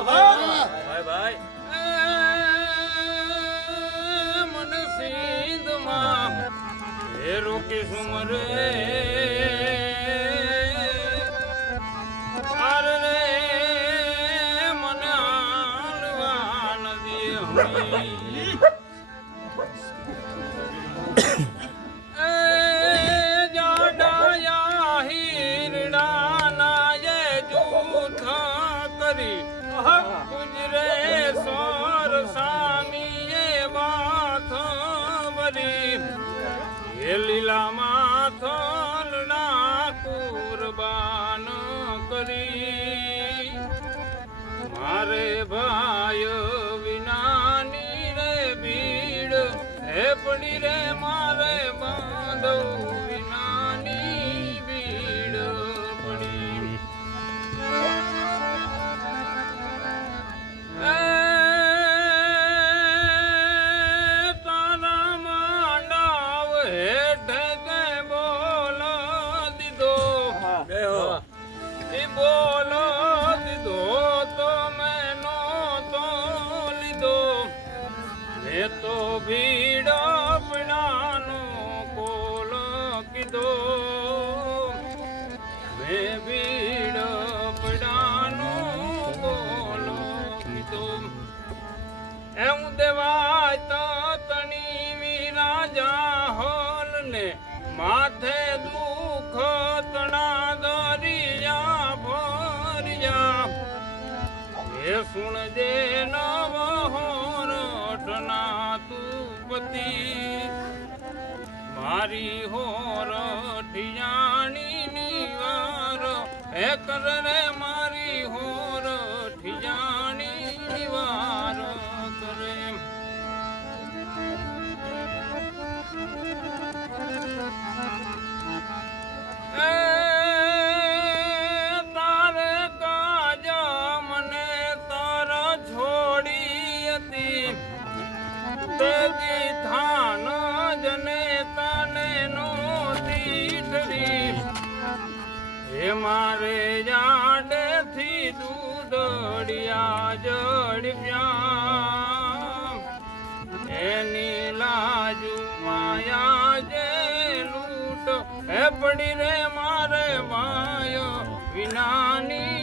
ભાઈ ભાઈ મન સિંધમાં હે રોકે સુમરે અરે મને હાલવા નદી હમી જાડાયા હીરડાના એ જૂથ કરી ગુજરે સોર સામીએ માથ ભરી એ લીલા માથલના કુરબાન કરી મારે ભાઈ વિનાની રે ભીડ હે પડી રે મારે બાંધવ વિનાની ભીડ પડી તારા માંડાવ હેઠ તે બોલ દીધો એ બોલ દીધો તો મેં નહોતો લીધો મેં તો ભીડ પીડાનો કોલ કીધો મેં ભીડ પીડાનો કોલ કીધો એમ દેવાય તો તણી વિરાજા હોલ ને માથે દુઃખ તણા દરિયા ભરિયા એ સુણજે નવ હોરઠના તું પતિ મારી હોરઠિયાણી નિવાર હે કર રે મારી હોરઠિયાણી નિવાર કરે તારે કાજ મને તારા છોડી હતી તેજી થાન જને તને નોતી ઠરી હે મારે જાડેથી દૂધડિયા જડપ્યા એની લાજુ માયા જે લૂટ હે પડી રે મારે માયો વિનાની